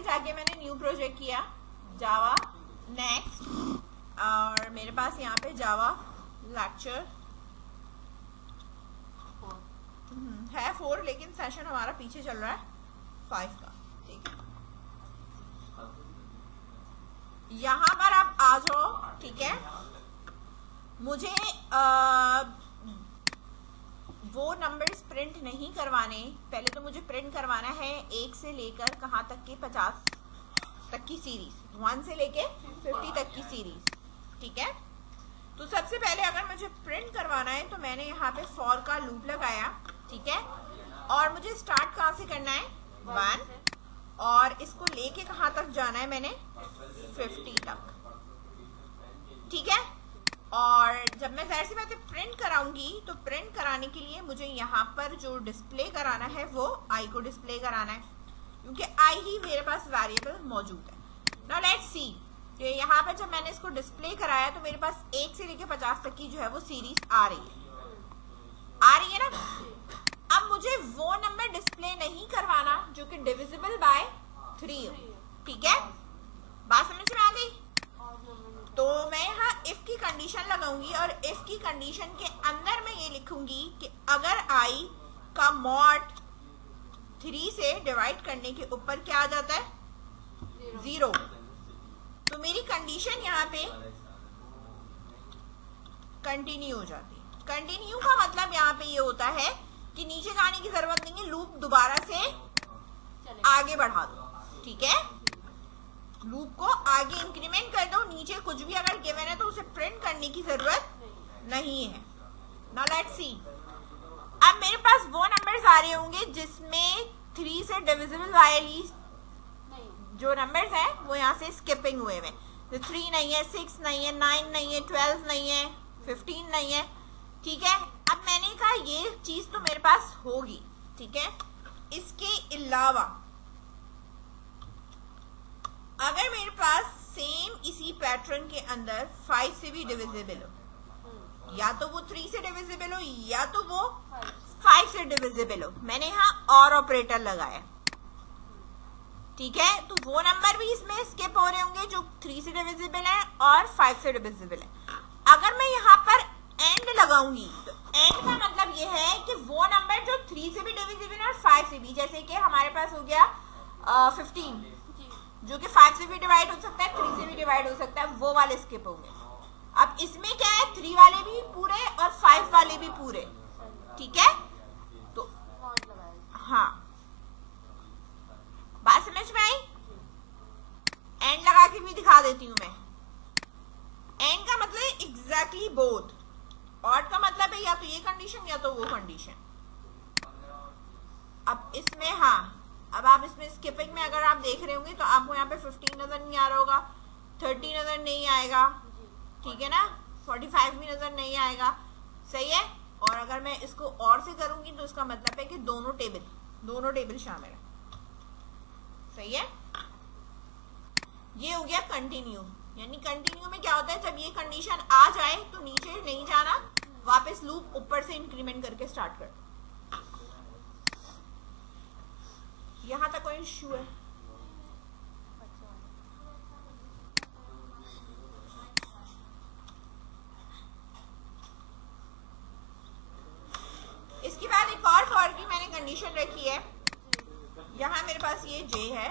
पे जाके मैंने न्यू प्रोजेक्ट किया, जावा नेक्स्ट, और मेरे पास यहाँ पे जावा लेक्चर है 4, लेकिन सेशन हमारा पीछे चल रहा है 5 का, ठीक है। यहाँ पर आप आ जाओ, ठीक है। मुझे वो नंबर्स प्रिंट नहीं करवाने, पहले तो मुझे प्रिंट करवाना है 1 से लेकर कहाँ तक के 50 तक की सीरीज, 1 से लेके 50 तक की सीरीज, ठीक है। तो सबसे पहले अगर मुझे प्रिंट करवाना है तो मैंने यहाँ पे फॉर का लूप लगाया, ठीक है। और मुझे स्टार्ट कहाँ से करना है 1, और इसको लेके कहाँ तक जाना है मैंने 50 तक, ठीक है। और जब मैं जाहिर सी बात है प्रिंट कराऊंगी तो प्रिंट कराने के लिए मुझे यहाँ पर जो डिस्प्ले कराना है वो आई को डिस्प्ले कराना है, क्योंकि आई ही मेरे पास वेरिएबल मौजूद है। नाउ लेट्स सी, यहाँ पर जब मैंने इसको डिस्प्ले कराया तो मेरे पास 1 से लेकर 50 तक की जो है वो सीरीज आ रही है ना। अब मुझे वो नंबर डिस्प्ले नहीं करवाना जो कि डिविजिबल बाय 3 हो, ठीक है। बात समझ में आ गई? तो मैं यहाँ इफ की कंडीशन लगाऊंगी, और इफ की कंडीशन के अंदर मैं ये लिखूंगी कि अगर आई का मॉड 3 से डिवाइड करने के ऊपर क्या आ जाता है 0, तो मेरी कंडीशन यहाँ पे कंटिन्यू हो जाती है। कंटिन्यू का मतलब यहाँ पे ये होता है कि नीचे जाने की जरूरत नहीं है, लूप दोबारा से आगे बढ़ा दो, ठीक है। लूप को आगे इंक्रीमेंट कर दो, नीचे कुछ भी अगर गिवन है तो उसे प्रिंट करने की जरूरत नहीं है। नाउ लेट्स सी, अब मेरे पास वो नंबर्स आ रहे होंगे जिसमें 3 से डिविजिबल वाली जो नंबर्स हैं वो यहाँ से स्किपिंग हुए हुए, तो 3 नहीं है, 6 नहीं है, 9 नहीं है, 12 नहीं है, 15 नहीं है, ठीक है। अब मैंने कहा ये चीज तो मेरे पास होगी, ठीक है। इसके अलावा अगर मेरे पास सेम इसी पैटर्न के अंदर 5 से भी डिविजिबल हो, या तो वो 3 से डिविजिबल हो या तो वो 5 से डिविजिबल हो, मैंने यहाँ और ऑपरेटर लगाया, ठीक है। तो वो नंबर भी इसमें स्किप हो रहे होंगे जो 3 से डिविजिबल है और 5 से डिविजिबल है। अगर मैं यहाँ पर एंड लगाऊंगी तो एंड का मतलब ये है कि वो नंबर जो 3 से भी डिविजिबल है और 5 से भी, जैसे कि हमारे पास हो गया 15 जो कि 5 से भी डिवाइड हो सकता है, 3 से भी डिवाइड हो सकता है, वो वाले स्किप होंगे। अब इसमें क्या है, 3 वाले भी पूरे और 5 वाले भी पूरे, ठीक है। तो हाँ, बात समझ में आई? एंड लगा के भी दिखा देती हूं मैं। एंड का मतलब एग्जैक्टली बोथ, ऑड का मतलब है या तो ये कंडीशन या तो वो कंडीशन। अब इसमें हाँ, अब आप इसमें स्किपिंग में अगर आप देख रहे होंगे तो आपको यहाँ पे 15 नजर नहीं आ रहा होगा, 30 नजर नहीं आएगा, ठीक है ना, 45 भी नजर नहीं आएगा, सही है। और अगर मैं इसको और से करूंगी तो इसका मतलब है कि दोनों टेबल शामिल है, सही है। ये हो गया कंटिन्यू, यानी कंटिन्यू में क्या होता है, जब ये कंडीशन आ जाए तो नीचे नहीं जाना, वापस लूप ऊपर से इंक्रीमेंट करके स्टार्ट कर। यहां तक कोई इश्यू है? इसके बाद एक और फॉर की मैंने कंडीशन रखी है, यहां मेरे पास ये जे है,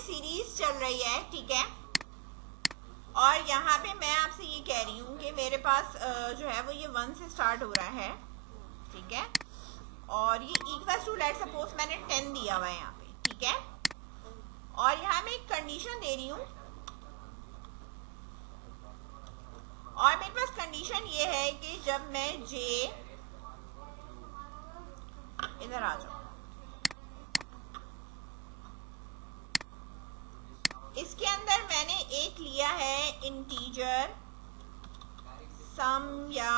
सीरीज चल रही है, ठीक है। और यहाँ पे मैं आपसे ये कह रही हूँ कि मेरे पास जो है वो ये 1 से स्टार्ट हो रहा है, ठीक है। और ये इक्वल्स टू, लेट्स सपोज मैंने 10 दिया हुआ है यहाँ पे, ठीक है। और यहाँ मैं एक कंडीशन दे रही हूँ, और मेरे पास कंडीशन ये है कि जब मैं जे, इधर आ जाओ, इसके अंदर मैंने एक लिया है इंटीजर सम या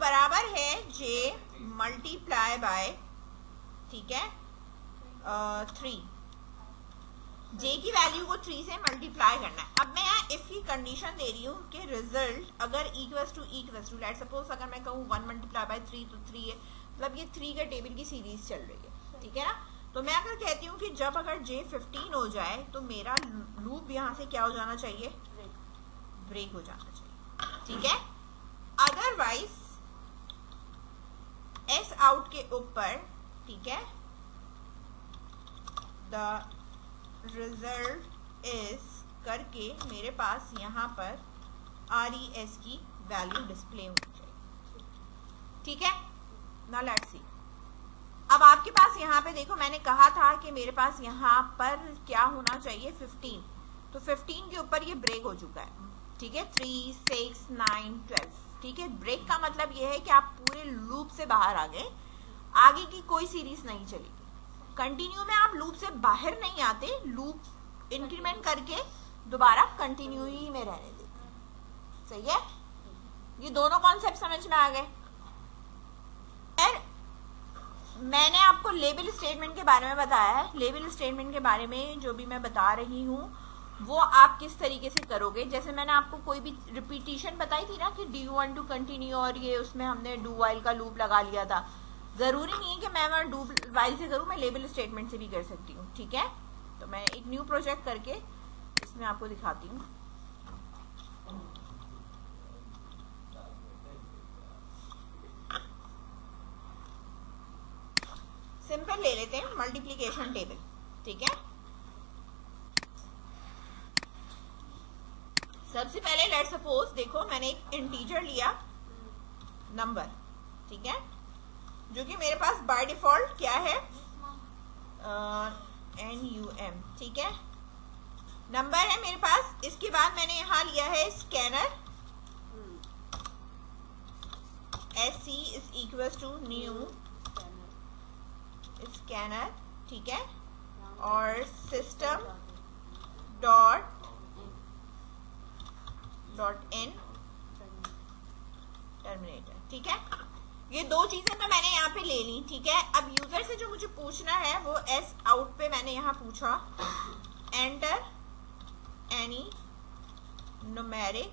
बराबर है जे मल्टीप्लाई बाय, ठीक है, 3। जे की वैल्यू को 3 से मल्टीप्लाई करना है। अब मैं यहाँ इफ की कंडीशन दे रही हूँ कि रिजल्ट अगर इक्वल्स टू लेट सपोज अगर मैं कहूँ 1 मल्टीप्लाई बाय 3 तो 3 है, मतलब ये 3 के टेबल की सीरीज चल रही है, ठीक है ना। तो मैं अगर कहती हूँ कि जब अगर जे 15 हो जाए तो मेरा लूप यहाँ से क्या हो जाना चाहिए, ब्रेक हो जाना चाहिए, ठीक है। अदरवाइज एस आउट के ऊपर, ठीक है, द रिजल्ट इज करके मेरे पास यहाँ पर RES की वैल्यू डिस्प्ले होनी चाहिए, ठीक है ना। लेट्स सी, अब आपके पास यहाँ पे देखो मैंने कहा था कि मेरे पास यहाँ पर क्या होना चाहिए 15, तो 15 के ऊपर ये ब्रेक हो चुका है, ठीक है। 3, 6, 9, 12, ठीक है। ब्रेक का मतलब ये है कि आप पूरे लूप से बाहर आ गए, आगे की कोई सीरीज नहीं चलेगी। कंटिन्यू में आप लूप से बाहर नहीं आते, लूप इंक्रीमेंट करके दोबारा कंटिन्यू ही में रहने देते, सही है। ये दोनों कॉन्सेप्ट समझ में आ गए। मैंने आपको लेबल स्टेटमेंट के बारे में बताया है। लेबल स्टेटमेंट के बारे में जो भी मैं बता रही हूँ वो आप किस तरीके से करोगे, जैसे मैंने आपको कोई भी रिपीटिशन बताई थी ना कि do you want to continue, और ये उसमें हमने डू वाइल का लूप लगा लिया था। जरूरी नहीं है कि मैं डू वाइल से करूँ, मैं लेबल स्टेटमेंट से भी कर सकती हूँ, ठीक है। तो मैं एक न्यू प्रोजेक्ट करके इसमें आपको दिखाती हूँ। सिंपल ले लेते हैं मल्टीप्लिकेशन टेबल, ठीक है। सबसे पहले लेट सपोज देखो मैंने एक इंटीजर लिया नंबर, ठीक है, जो कि मेरे पास बाय डिफॉल्ट क्या है NUM, ठीक है, नंबर है मेरे पास। इसके बाद मैंने यहाँ लिया है scanner, SC is equal to new scanner, ठीक है, और सिस्टम डॉट इन टर्मिनेटर, ठीक है। ये दो चीजें तो मैंने यहाँ पे ले ली, ठीक है। अब यूजर से जो मुझे पूछना है वो एस आउट पे मैंने यहाँ पूछा enter any numeric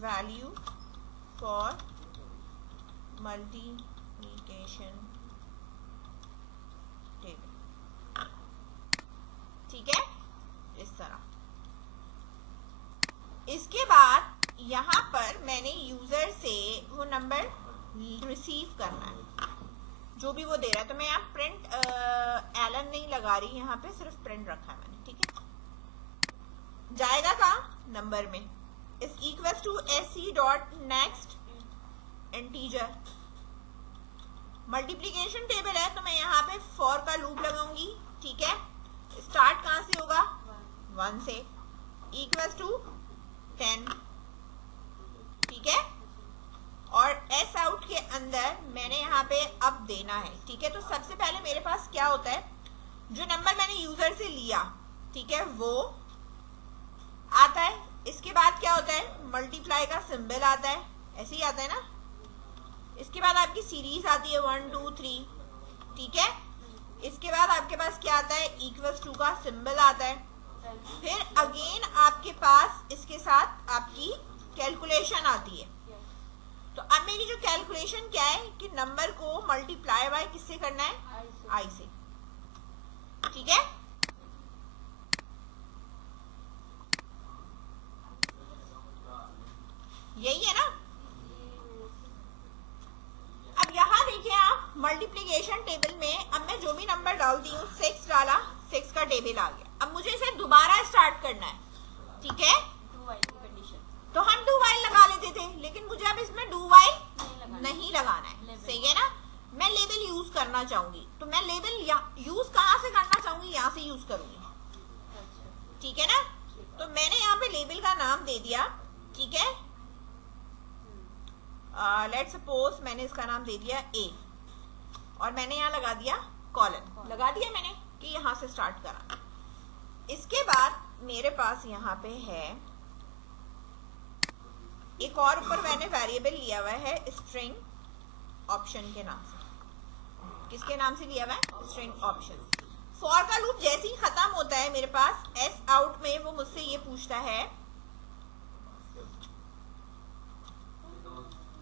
value for multiplication table, ठीक है, इस तरह। इसके बाद यहाँ पर मैंने यूजर से वो नंबर रिसीव करना है जो भी वो दे रहा है। तो मैं यहाँ प्रिंट एलन नहीं लगा रही, यहाँ पे सिर्फ प्रिंट रखा है मैंने, ठीक है। जाएगा कहाँ, नंबर में, is equal to SC dot next integer. Multiplication table है तो मैं यहाँ पे फॉर का लूप लगाऊंगी, ठीक है। स्टार्ट कहाँ से होगा, 1 से, इक्वल टू 10, ठीक है। और एस आउट के अंदर मैंने यहाँ पे अब देना है, ठीक है। तो सबसे पहले मेरे पास क्या होता है, जो नंबर मैंने यूजर से लिया, ठीक है, वो आता है। इसके बाद क्या होता है, मल्टीप्लाई का सिंबल आता है, ऐसे ही आता है ना। इसके बाद आपकी सीरीज आती है 1 2 3, ठीक है। इसके बाद आपके पास क्या आता है, इक्वल्स टू का सिंबल आता है। फिर अगेन आपके पास इसके साथ आपकी कैलकुलेशन आती है। तो अब मेरी जो कैलकुलेशन क्या है कि नंबर को मल्टीप्लाई बाय किससे करना है, आई से, ठीक है। यही है ना। अब यहाँ देखिए आप मल्टीप्लिकेशन टेबल में अब मैं जो भी नंबर डालती हूँ, 6 डाला, 6 का टेबल आ गया। अब मुझे इसे दोबारा स्टार्ट करना है, ठीक है। तो हम डू वाइल लगा लेते थे, लेकिन मुझे अब इसमें डू वाइल नहीं लगाना है, सही है ना। मैं लेबल यूज करना चाहूंगी, तो मैं लेबल यूज कहाँ से करना चाहूंगी, यहाँ से यूज करूंगी, ठीक है ना। तो मैंने यहाँ पे लेबल का नाम दे दिया, ठीक है। लेट्स सपोज मैंने इसका नाम दे दिया A, और मैंने यहाँ लगा दिया कॉलन, लगा दिया मैंने कि यहाँ से स्टार्ट करा। इसके बाद मेरे पास यहाँ पे है एक और ऊपर मैंने वेरिएबल लिया हुआ है स्ट्रिंग ऑप्शन के नाम से। किसके नाम से लिया हुआ है? String option. फॉर का लूप जैसे ही खत्म होता है मेरे पास एस आउट में वो मुझसे ये पूछता है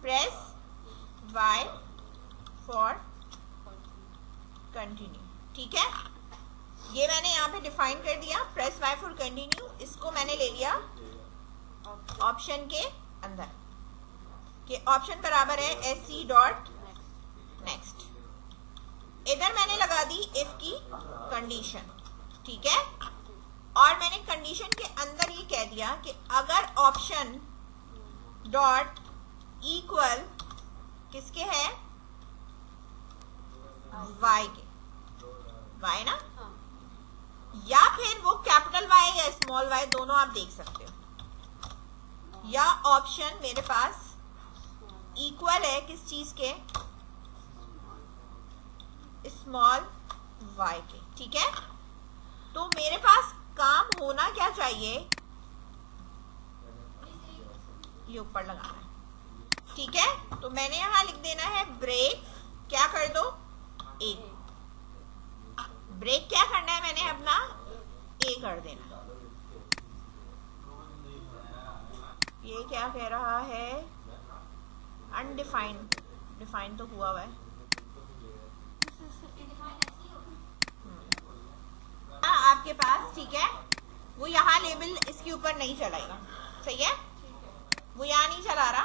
प्रेस वाई फॉर कंटिन्यू। ठीक है, ये मैंने यहाँ पे डिफाइन कर दिया प्रेस वाई फॉर कंटिन्यू। इसको मैंने ले लिया ऑप्शन के अंदर कि ऑप्शन बराबर है एस सी डॉट नेक्स्ट। इधर मैंने लगा दी इफ की कंडीशन। ठीक है, और मैंने कंडीशन के अंदर ये कह दिया कि अगर ऑप्शन डॉट इक्वल किसके है? वाई के। वाई ना, या फिर वो कैपिटल वाई या स्मॉल वाई दोनों आप देख सकते हो, या ऑप्शन मेरे पास इक्वल है किस चीज के? स्मॉल वाई के। ठीक है, तो मेरे पास काम होना क्या चाहिए? ये ऊपर लगाना है। ठीक है, तो मैंने यहां लिख देना है ब्रेक, क्या कर दो? एक ब्रेक क्या करना है मैंने अपना? ए कर देना। ये क्या कह रहा है? अनडिफाइंड। डिफाइन तो हुआ है। आपके पास ठीक है, वो यहाँ लेबल इसके ऊपर नहीं चलाएगा। सही है, वो यहाँ नहीं चला रहा।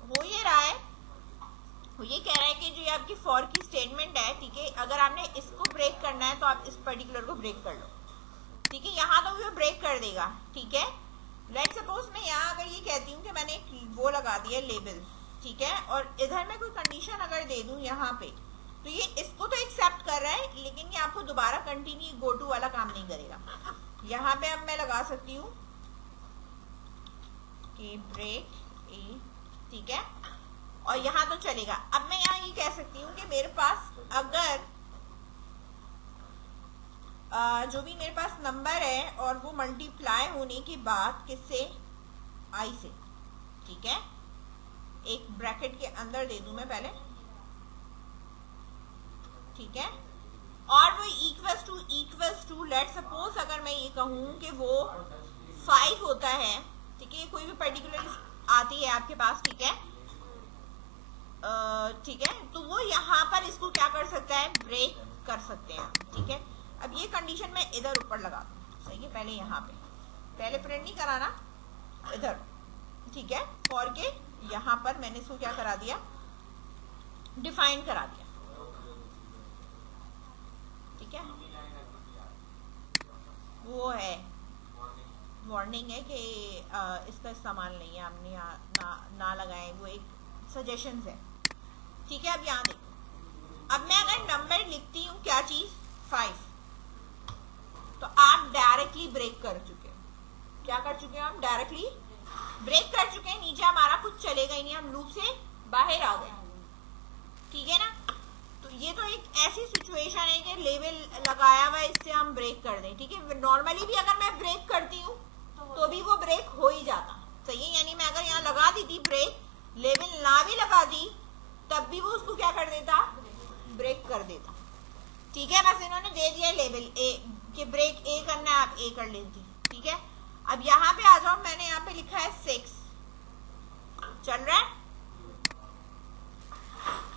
हो ये रहा है, वो ये कह रहा है कि जो ये आपकी फॉर की स्टेटमेंट है, ठीक है, अगर आपने इसको ब्रेक करना है तो आप इस पर्टिकुलर को ब्रेक कर लो। ठीक है, यहाँ तो वो ब्रेक कर देगा। ठीक है, लेट सपोज मैं यहाँ अगर ये कहती हूँ कि मैंने एक वो लगा दिया लेबल, ठीक है, और इधर मैं कोई कंडीशन अगर दे दूं यहाँ पे, तो ये इसको तो एक्सेप्ट कर रहा है, लेकिन ये आपको दोबारा कंटिन्यू गो टू वाला काम नहीं करेगा। यहाँ पे अब मैं लगा सकती हूँ कि ब्रेक ए, ठीक है, और यहाँ तो चलेगा। अब मैं यहाँ ये कह सकती हूँ कि मेरे पास अगर जो भी मेरे पास नंबर है और वो मल्टीप्लाई होने के बाद किससे? आई से। ठीक है, एक ब्रैकेट के अंदर दे दूं मैं पहले। ठीक है, और वो इक्वल्स टू लेट सपोज अगर मैं ये कहूं कि वो 5 होता है। ठीक है, कोई भी पर्टिकुलर आती है आपके पास। ठीक है, ठीक है, तो वो यहाँ पर इसको क्या कर सकता है? ब्रेक कर सकते हैं। ठीक है, अब ये कंडीशन मैं इधर ऊपर लगा दूं। सही है, पहले यहाँ पे, पहले प्रिंट नहीं कराना इधर। ठीक है, फॉर के यहाँ पर मैंने इसको क्या करा दिया? डिफाइन करा दिया। ठीक है, वो है वार्निंग है कि इसका इस्तेमाल नहीं है, हमने ना लगाए, वो एक सजेशंस है। ठीक है, अब यहाँ देखो, अब मैं अगर नंबर लिखती हूँ क्या चीज? 5, तो आप डायरेक्टली ब्रेक कर चुके हैं। क्या कर चुके हैं? हम डायरेक्टली ब्रेक कर चुके हैं। नीचे हमारा कुछ चलेगा ही नहीं, हम लूप से बाहर आ गए। ठीक है ना, तो ये तो एक ऐसी सिचुएशन है कि लेवल लगाया हुआ है, इससे हम ब्रेक कर दें। ठीक है, नॉर्मली भी अगर मैं ब्रेक करती हूँ तो भी वो ब्रेक हो ही जाता। सही है, यानी मैं अगर यहाँ लगा दी थी ब्रेक, लेवल ना भी लगा दी, तब भी वो उसको क्या कर देता? ब्रेक कर देता। ठीक है, बस इन्होंने दे दिया लेवल ए कि ब्रेक ए करना है, आप ए कर लेती। ठीक है, अब यहाँ पे आ जाओ, मैंने यहाँ पे लिखा है 6 चल रहा है।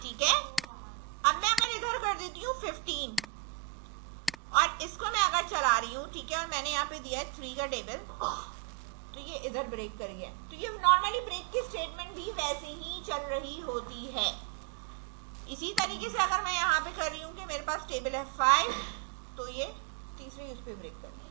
ठीक है, अब मैं अगर इधर कर देती हूँ 15 और इसको मैं अगर चला रही हूँ, ठीक है, और मैंने यहाँ पे दिया है 3 का टेबल, तो ये इधर ब्रेक कर गया। तो ये नॉर्मली ब्रेक की स्टेटमेंट भी वैसे ही चल रही होती है। इसी तरीके से अगर मैं यहाँ पे कर रही हूँ कि मेरे पास टेबल है 5, तो ये तीसरे उस पे ब्रेक कर दिया।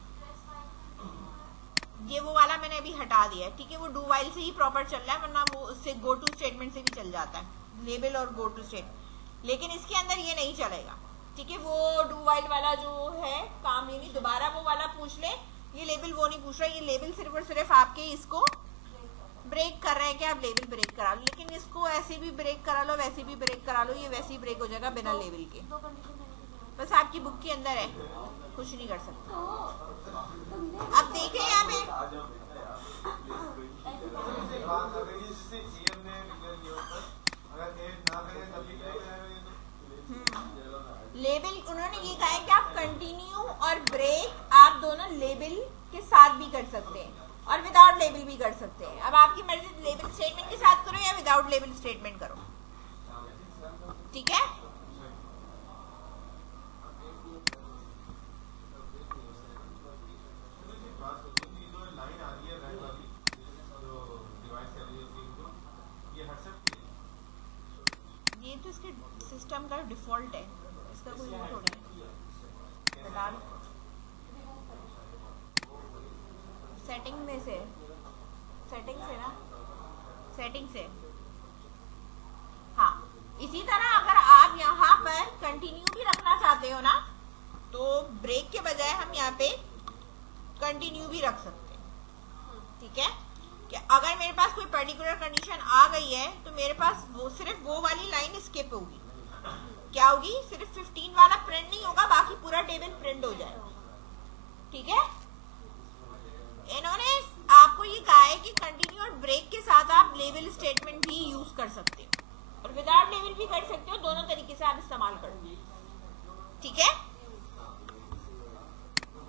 ये वो वाला मैंने अभी हटा दिया है। ठीक है, वो डू वाइल से ही प्रॉपर चल रहा है, वरना वो उससे गो टू स्टेटमेंट से भी चल जाता है, लेबल और गो टू स्टेटमेंट, लेकिन इसके अंदर ये नहीं चलेगा। ठीक है, वो डू वाइल वाला जो है काम, ये नहीं, दोबारा वो वाला पूछ ले, ये लेबल वो नहीं पूछ रहा। ये लेबल सिर्फ और सिर्फ आपके इसको ब्रेक कर रहे हैं कि आप लेबल ब्रेक करा लो, लेकिन इसको ऐसे भी ब्रेक करा लो, वैसे भी ब्रेक करा लो, ये वैसे ही ब्रेक हो जाएगा बिना लेबल के। बस आपकी बुक के अंदर है, कुछ नहीं कर सकते। अब देखें यहाँ पे लेबल उन्होंने ये कहा है कि आप कंटिन्यू और ब्रेक आप दोनों लेबल के साथ भी कर सकते हैं और विदाउट लेबल भी कर सकते हैं। अब आपकी मर्जी, लेबल स्टेटमेंट के साथ करो या विदाउट लेबल स्टेटमेंट करो, ठीक है। ये तो इसके सिस्टम का डिफॉल्ट है, इसका कोई वो थोड़ी है। बता लो सेटिंग में से, सेटिंग से ना, सेटिंग से। हाँ, इसी तरह अगर आप यहाँ पर कंटिन्यू भी रखना चाहते हो ना, तो ब्रेक के बजाय हम यहाँ पे कंटिन्यू भी रख सकते हैं, ठीक है। कि अगर मेरे पास कोई पर्टिकुलर कंडीशन आ गई है तो मेरे पास वो सिर्फ वो वाली लाइन स्किप होगी। क्या होगी? सिर्फ 15 वाला प्रिंट नहीं होगा, बाकी पूरा टेबल प्रिंट हो जाएगा, ठीक है। इन्होंने आपको ये कहा है कि कंटिन्यू और ब्रेक के साथ आप लेबल स्टेटमेंट भी यूज कर सकते हो और विदाउट लेबल भी कर सकते हो, दोनों तरीके से आप इस्तेमाल करो, ठीक है।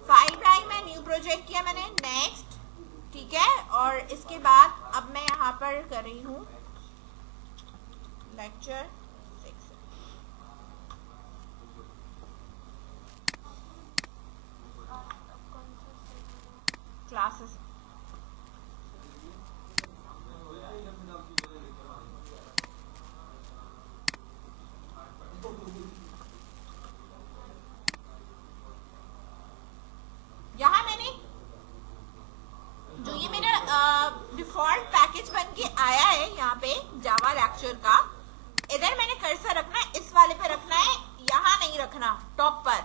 फाइल ड्राइव में न्यू प्रोजेक्ट किया मैंने, नेक्स्ट, ठीक है। और इसके बाद अब मैं यहाँ पर कर रही हूँ लेक्चर 6 क्लासेस। यहाँ मैंने जो ये मेरा डिफॉल्ट पैकेज बन के आया है यहाँ पे जावा लेक्चर का, इधर मैंने कर्सर रखना है, इस वाले पे रखना है, यहाँ नहीं रखना टॉप पर,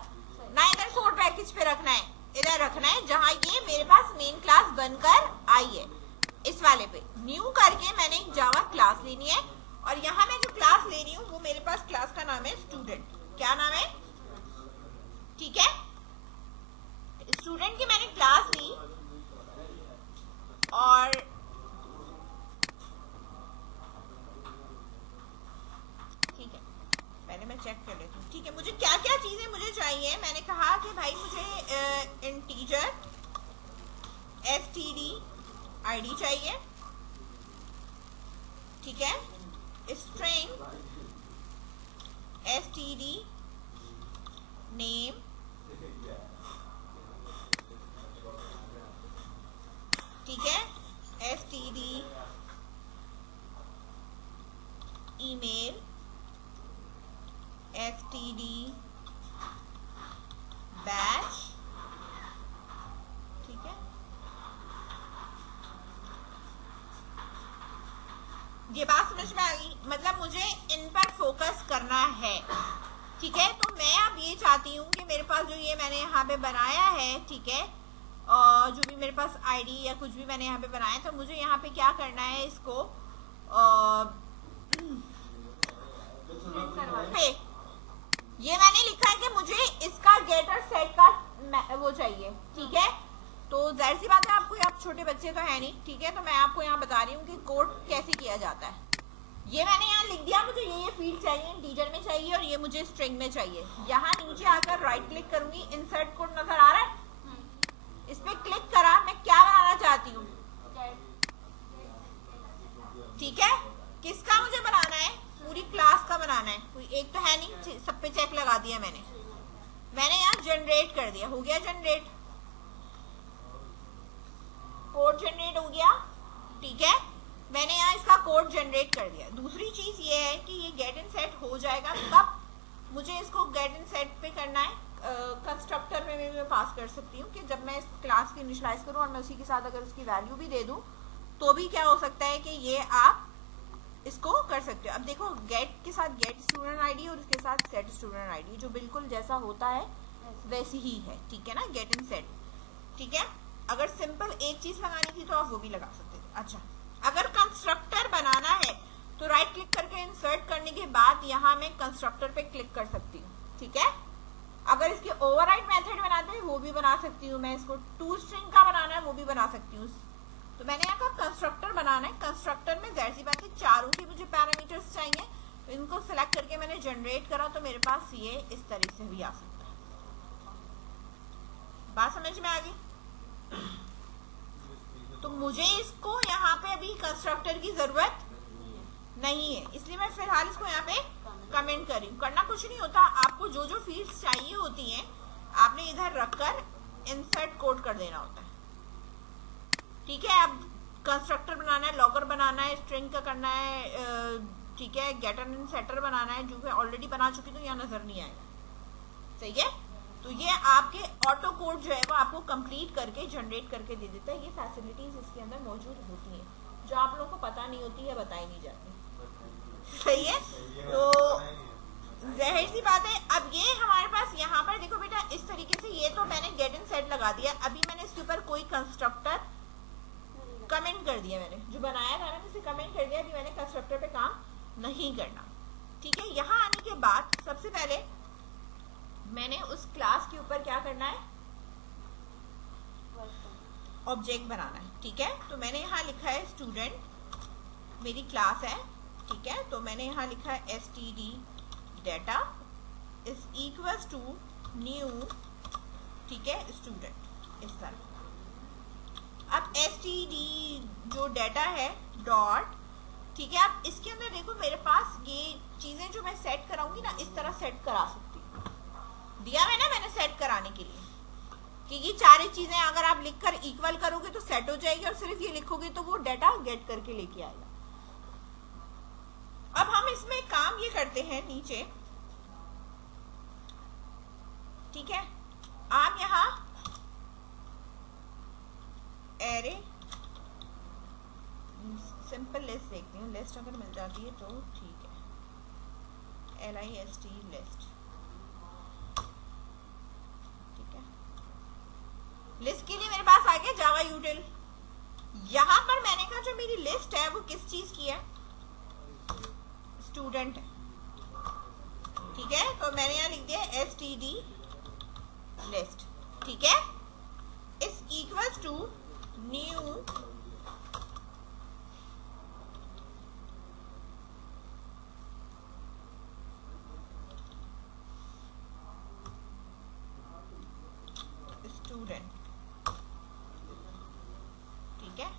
ना इधर सोर्स पैकेज पे रखना है, इधर रखना है जहाँ ये मेरे पास मेन क्लास बनकर आई है, इस वाले पे न्यू करके मैंने एक जावा क्लास लेनी है। और यहाँ मैं जो क्लास ले रही हूँ वो मेरे पास क्लास का नाम है स्टूडेंट। क्या नाम है? ठीक है, स्टूडेंट की मैंने क्लास ली और ठीक है, पहले मैं चेक कर लेती हूँ, ठीक है। मुझे क्या क्या चीजें मुझे चाहिए, मैंने कहा कि भाई मुझे इंटीजर std id चाहिए, ठीक है, स्ट्रिंग std नेम, ठीक है, std ईमेल, std बैच, ठीक है। ये बात समझ में आ गई? मतलब मुझे इन पर फोकस करना है, ठीक है। तो मैं अब ये चाहती हूँ कि मेरे पास जो ये मैंने यहाँ पे बनाया है, ठीक है, और जो भी मेरे पास आईडी या कुछ भी मैंने यहाँ पे बनाया, तो मुझे यहाँ पे क्या करना है, इसको पे ये मैंने लिखा है कि मुझे इसका गेट और सेट का वो चाहिए, ठीक है। तो जाहिर सी बात है, आपको, आप छोटे बच्चे तो है नहीं, ठीक है, तो मैं आपको यहाँ बता रही हूँ कि कोड कैसे किया जाता है। ये मैंने यहाँ लिख दिया, मुझे ये फील्ड चाहिए, इंटीजर में चाहिए और ये मुझे स्ट्रिंग में चाहिए। यहाँ नीचे आकर राइट क्लिक करूंगी, इंसर्ट कोड नजर आ रहा है, इस पे क्लिक करा, मैं क्या बनाना चाहती हूँ, ठीक है। किसका मुझे बनाना है? पूरी क्लास का बनाना है, कोई एक तो है नहीं, सब पे चेक लगा दिया मैंने यहाँ जनरेट कर दिया, हो गया जनरेट, कोड जनरेट हो गया, ठीक है। मैंने यहाँ इसका कोड जनरेट कर दिया। दूसरी चीज ये है कि ये गेट एंड सेट हो जाएगा, तब मुझे इसको गेट एंड सेट पे करना है। कंस्ट्रक्टर में मैं पास कर सकती हूँ कि जब मैं इस क्लास की इनिशियलाइज करूँ और मैं उसी के साथ अगर उसकी वैल्यू भी दे दूँ तो भी क्या हो सकता है कि ये आप इसको कर सकते हो। अब देखो, गेट के साथ गेट स्टूडेंट आईडी और उसके साथ सेट स्टूडेंट आईडी, जो बिल्कुल जैसा होता है वैसी ही है, ठीक है ना, गेट एंड सेट, ठीक है। अगर सिंपल एक चीज लगानी थी तो आप वो भी लगा सकते थे। अच्छा, अगर कंस्ट्रक्टर बनाना है तो राइट क्लिक करके इंसर्ट करने के बाद यहाँ मैं कंस्ट्रक्टर पे क्लिक कर सकती हूँ, ठीक है। अगर इसके ओवरराइड मेथड बनाते हैं वो भी बना सकती हूँ मैं, इसको टू स्ट्रिंग का बनाना है वो भी बना सकती हूँ, तो मैंने यहाँ का कंस्ट्रक्टर बनाना है। कंस्ट्रक्टर में जाहिर सी बात है चारों के मुझे पैरामीटर्स चाहिए, इनको सेलेक्ट करके मैंने जनरेट करा तो मेरे पास ये इस तरह से भी आ सकता है। बात समझ में आ गई? तो मुझे इसको यहाँ पे अभी कंस्ट्रक्टर की जरूरत नहीं है, इसलिए मैं फिलहाल इसको यहाँ पे कमेंट कर रही हूँ। करना कुछ नहीं होता, आपको जो जो फील्ड्स चाहिए होती हैं आपने इधर रखकर इंसर्ट कोड कर देना होता है। ठीक है, अब कंस्ट्रक्टर बनाना है, लॉगर बनाना है, स्ट्रिंग का करना है, ठीक है, गेटर एंड सेटर बनाना है, जो मैं ऑलरेडी बना चुकी तो यहाँ नजर नहीं आएगा। सही है, तो ये आपके ऑटो कोड जो है वो आपको कंप्लीट करके जनरेट करके दे देता है। ये फैसिलिटीज इसके अंदर मौजूद होती हैं जो आप लोगों को पता नहीं होती है, बताई नहीं जाती। सही है, तो जाहिर सी बात है अब ये हमारे पास यहाँ पर देखो बेटा इस तरीके से, ये तो मैंने गेट एंड सेट लगा दिया, अभी मैंने इसके ऊपर कोई कंस्ट्रक्टर कमेंट कर दिया, मैंने जो बनाया था मैंने इसे कमेंट कर दिया, अभी मैंने कंस्ट्रक्टर पे काम नहीं करना। ठीक है, यहाँ आने के बाद सबसे पहले मैंने उस क्लास के ऊपर क्या करना है, ऑब्जेक्ट बनाना है। ठीक है, तो मैंने यहाँ लिखा है स्टूडेंट, मेरी क्लास है। ठीक है, तो मैंने यहाँ लिखा है std data is equals to new, ठीक है, स्टूडेंट, इस तरह। अब std जो डाटा है डॉट, ठीक है, अब इसके अंदर देखो मेरे पास ये चीजें जो मैं सेट कराऊंगी ना इस तरह सेट करा सकती हूँ, दिया है ना मैंने सेट कराने के लिए कि ये सारी चीजें अगर आप लिखकर इक्वल करोगे तो सेट हो जाएगी, और सिर्फ ये लिखोगे तो वो डाटा गेट करके लेके आएगा। अब हम इसमें काम ये करते हैं नीचे, ठीक है, आप यहाँ एरे सिंपल लिस्ट देखती हूँ, लिस्ट अगर मिल जाती है तो ठीक है, LIST लिस्ट, ठीक है। लिस्ट के लिए मेरे पास आ गया जावा यूटिल। यहाँ पर मैंने कहा जो मेरी लिस्ट है वो किस चीज की है, स्टूडेंट है। ठीक है, तो मैंने यहाँ लिख दिया std लिस्ट, ठीक है, इस इक्वल्स टू न्यू स्टूडेंट। ठीक है,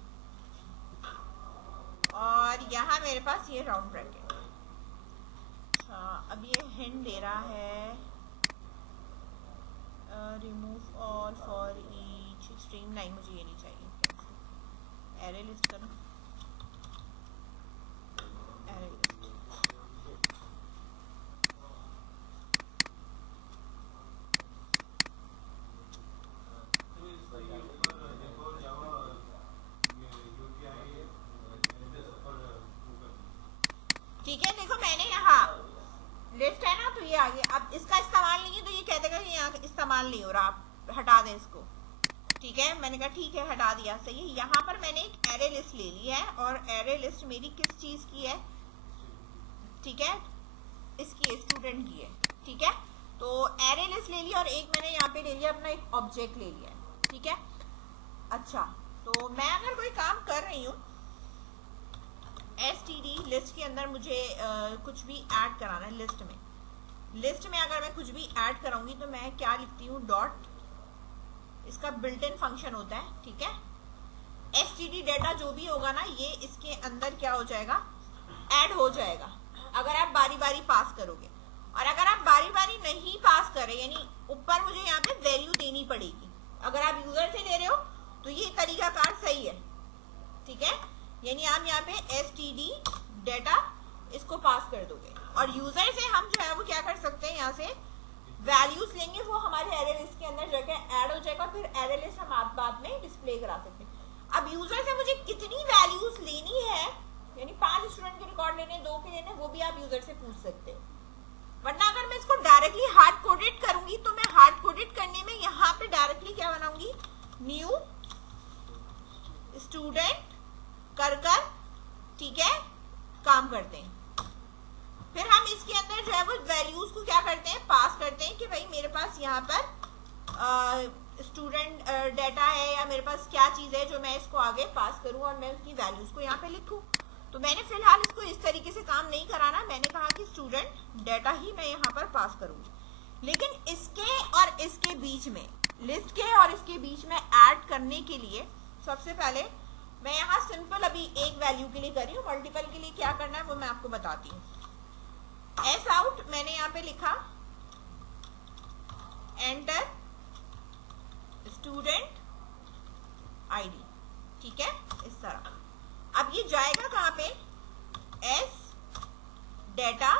और यहाँ मेरे पास ये राउंड ब्रैकेट। अब ये हिंट दे रहा है remove all for each stream line, मुझे ये नहीं चाहिए, एरे लिस्ट करो, एरे लिस्ट। ठीक है, देखो मैंने यहाँ लिस्ट है ना तो ये आ गया। अब इसका इस्तेमाल नहीं है तो ये कह देगा कि यहाँ इस्तेमाल नहीं हो रहा, आप हटा दें इसको। ठीक है, मैंने कहा ठीक है हटा दिया, सही है। यहाँ पर मैंने एक एरे लिस्ट ले ली है, और एरे लिस्ट मेरी किस चीज की है, ठीक है, इसकी स्टूडेंट की है। ठीक है, तो एरे लिस्ट ले लिया, और एक मैंने यहाँ पे ले लिया अपना एक ऑब्जेक्ट ले लिया। ठीक है, अच्छा, तो मैं अगर कोई काम कर रही हूँ std लिस्ट के अंदर मुझे कुछ भी ऐड कराना है लिस्ट में अगर मैं कुछ भी ऐड कराऊंगी तो मैं क्या लिखती हूँ, डॉट, इसका बिल्ट इन फंक्शन होता है। ठीक है, std डाटा जो भी होगा ना ये इसके अंदर क्या हो जाएगा, ऐड हो जाएगा, अगर आप बारी बारी पास करोगे। और अगर आप बारी बारी नहीं पास करें, यानी ऊपर मुझे यहाँ पे वैल्यू देनी पड़ेगी, अगर आप यूजर से ले रहे हो तो ये तरीकाकार सही है। ठीक है, यानी आप यहाँ पे std डाटा इसको पास कर दोगे, और यूजर से हम जो है वो क्या कर सकते हैं, यहाँ से वैल्यूज लेंगे, वो हमारे एरे लिस्ट के अंदर जगह ऐड हो जाएगा, फिर एरे लिस्ट हम बाद में डिस्प्ले करा सकते हैं। अब यूजर से मुझे कितनी वैल्यूज लेनी है, यानी 5 स्टूडेंट के रिकॉर्ड लेने, 2 के लेने, वो भी आप यूजर से पूछ सकते हो। वरना अगर मैं इसको डायरेक्टली हार्ड कोडेड करूंगी तो मैं हार्ड कोडेड करने में यहाँ पे डायरेक्टली क्या बनाऊंगी, न्यू स्टूडेंट कर, ठीक है, काम करते हैं। फिर हम इसके अंदर जो है वो वैल्यूज को क्या करते हैं, पास करते हैं कि भाई मेरे पास यहाँ पर स्टूडेंट डाटा है या मेरे पास क्या चीज़ है जो मैं इसको आगे पास करूँ और मैं उसकी वैल्यूज को यहाँ पे लिखूँ। तो मैंने फिलहाल इसको इस तरीके से काम नहीं कराना, मैंने कहा कि स्टूडेंट डाटा ही मैं यहाँ पर पास करूँगी। लेकिन इसके और इसके बीच में, लिस्ट के और इसके बीच में ऐड करने के लिए सबसे पहले मैं यहाँ सिंपल अभी एक वैल्यू के लिए कर रही हूँ, मल्टीपल के लिए क्या करना है वो मैं आपको बताती हूँ। एस आउट मैंने यहाँ पे लिखा, एंटर स्टूडेंट आईडी, ठीक है, इस तरह। अब ये जाएगा कहाँ पे, S data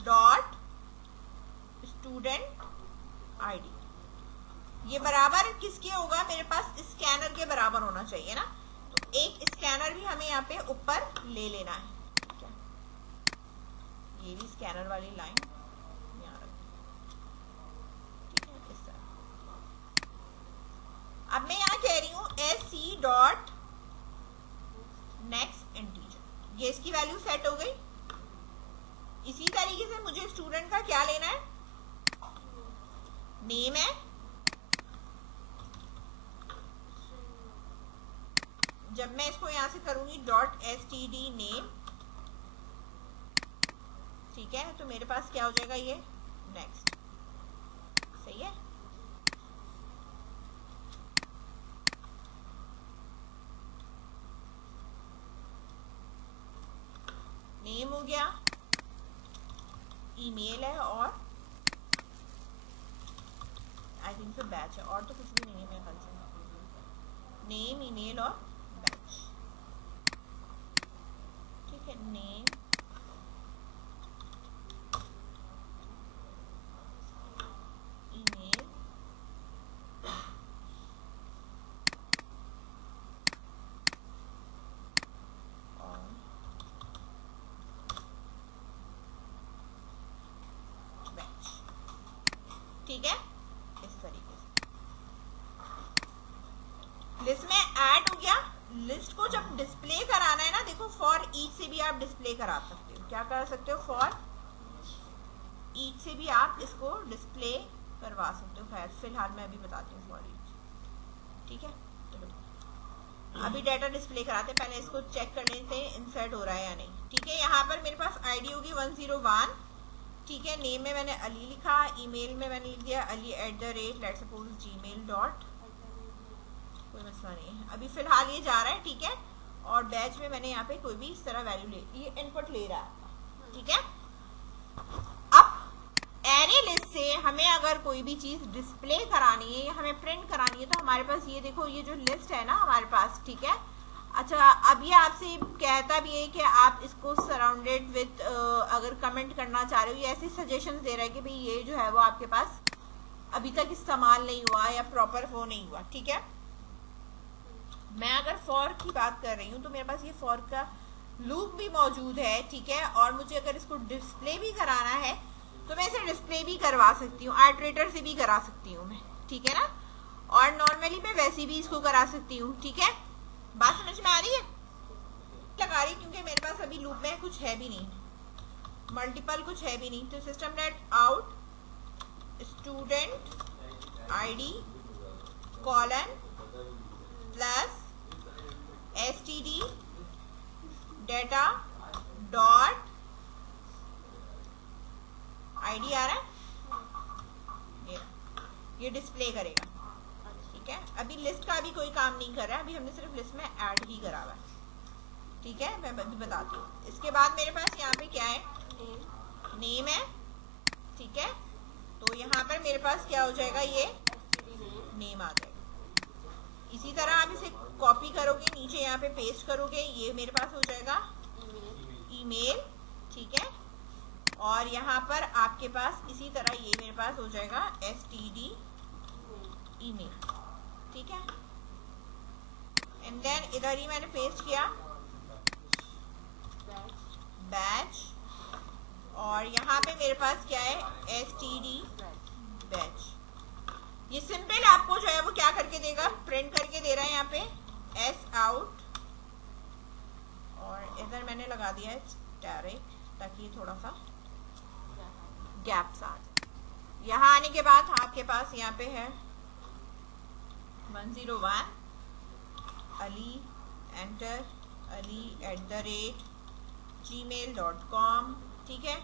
dot student ID, ये बराबर किसके होगा, मेरे पास स्कैनर के बराबर होना चाहिए ना, तो एक स्कैनर भी हमें यहाँ पे ऊपर ले लेना है। ठीक है, ये भी स्कैनर वाली लाइन यहाँ रख, ठीक है, इस तरह। अब मैं यहाँ कह रही हूँ S C dot next integer, ये इसकी वैल्यू सेट हो गई। इसी तरीके से मुझे स्टूडेंट का क्या लेना है, नेम है, जब मैं इसको यहां से करूंगी dot S T D name, ठीक है, तो मेरे पास क्या हो जाएगा, ये नेक्स्ट, सही है। नेम हो गया, ईमेल है और आई थिंक सो बैच है, और तो कुछ भी नहीं है मेरे ख्याल से, नेम ईमेल और बैच, ठीक है, नेम ईमेल और बैच, ठीक है, इस तरीके से लिस्ट में ऐड हो गया। लिस्ट को जब डिस्प्ले कराना है ना, देखो फॉर ईच से भी आप डिस्प्ले करा सकते हो, क्या कर सकते हो, फॉर ईच से भी आप इसको डिस्प्ले करवा सकते हो। खैर फिलहाल मैं अभी बताती हूँ फॉर ईच, ठीक है। चलो अभी डाटा डिस्प्ले कराते, पहले इसको चेक कर लेते हैं इंसर्ट हो रहा है या नहीं, ठीक है। यहाँ पर मेरे पास आईडी होगी 101, ठीक है। नेम में मैंने अली लिखा, ईमेल में मैंने लिख दिया ali@, let's suppose gmail dot, कोई मसला नहीं है, अभी फिलहाल ये जा रहा है, ठीक है। और बैच में मैंने यहाँ पे कोई भी इस तरह वैल्यू ले, ये इनपुट ले रहा है, ठीक है। अब एरे लिस्ट से हमें अगर कोई भी चीज डिस्प्ले करानी है या हमें प्रिंट करानी है, तो हमारे पास ये देखो, ये जो लिस्ट है ना हमारे पास, ठीक है। अच्छा, अब ये आपसे कहता भी है कि आप इसको सराउंडेड विद अगर कमेंट करना चाह रहे हो, ये ऐसे सजेशन दे रहा है कि भाई ये जो है वो आपके पास अभी तक इस्तेमाल नहीं हुआ या प्रॉपर वो नहीं हुआ, ठीक है। मैं अगर फॉर की बात कर रही हूँ तो मेरे पास ये फॉर का लूप भी मौजूद है, ठीक है। और मुझे अगर इसको डिस्प्ले भी कराना है तो मैं इसे डिस्प्ले भी करवा सकती हूँ, आर्टरेटर से भी करा सकती हूँ मैं, ठीक है ना। और नॉर्मली मैं वैसे भी इसको करा सकती हूँ, ठीक है। बात समझ में आ रही है, लगा रही, क्योंकि मेरे पास अभी लूप में कुछ है भी नहीं, मल्टीपल कुछ है भी नहीं। तो system dot out student ID colon plus std data dot ID आ रहा है, ये डिस्प्ले करेगा, ठीक है। अभी लिस्ट का भी कोई काम नहीं कर रहा है, अभी हमने सिर्फ लिस्ट में ऐड ही करा हुआ है, ठीक है। मैं अभी बताती हूँ। इसके बाद मेरे पास यहाँ पे क्या है, नेम है, ठीक है। तो यहाँ पर मेरे पास क्या हो जाएगा, ये नेम आ जाएगा। इसी तरह आप इसे कॉपी करोगे, नीचे यहाँ पे पेस्ट करोगे, ये मेरे पास हो जाएगा ईमेल, ठीक है। और यहाँ पर आपके पास इसी तरह ये मेरे पास हो जाएगा std ईमेल, ठीक है। एंड देन इधर ही मैंने पेस्ट किया बैच, और यहाँ पे मेरे पास क्या है, std बैच। ये सिंपल आपको जो है वो क्या करके देगा, प्रिंट करके दे रहा है यहाँ पे एस आउट, और इधर मैंने लगा दिया है डायरेक्ट, ताकि ये थोड़ा सा गैप्स आ जाए। यहाँ आने के बाद आपके पास यहाँ पे है 101 अली एंटर ali@gmail.com, ठीक है।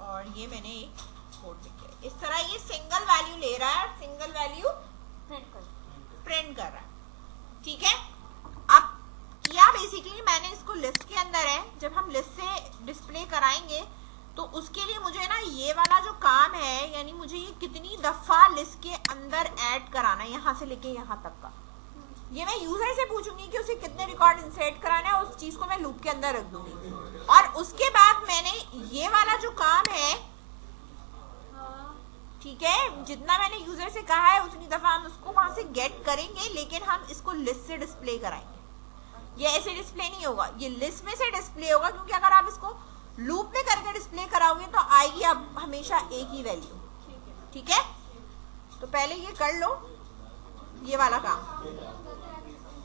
और ये मैंने एक कोड लिख दिया। इस तरह ये सिंगल वैल्यू ले रहा है, सिंगल वैल्यू प्रिंट कर रहा है, ठीक है। अब किया बेसिकली मैंने इसको लिस्ट के अंदर है, जब हम लिस्ट से डिस्प्ले कराएंगे तो उसके लिए मुझे ना ये वाला जो काम है, यानी मुझे ये कितनी दफा लिस्ट के अंदर ऐड कराना है, यहाँ से लेके यहाँ तक का, ये मैं यूजर से पूछूंगी कि उसे कितने रिकॉर्ड इंसर्ट कराना है, उस चीज को मैं लूप के अंदर रख दूंगी। और उसके बाद मैंने ये वाला जो काम है, ठीक है, जितना मैंने यूजर से कहा है उतनी दफा हम उसको वहां से गेट करेंगे, लेकिन हम इसको लिस्ट से डिस्प्ले कराएंगे। ये ऐसे डिस्प्ले नहीं होगा, ये लिस्ट में से डिस्प्ले होगा, क्योंकि अगर आप इसको लूप में करके डिस्प्ले कराओगे तो आएगी अब हमेशा एक ही वैल्यू, ठीक है। तो पहले ये कर लो।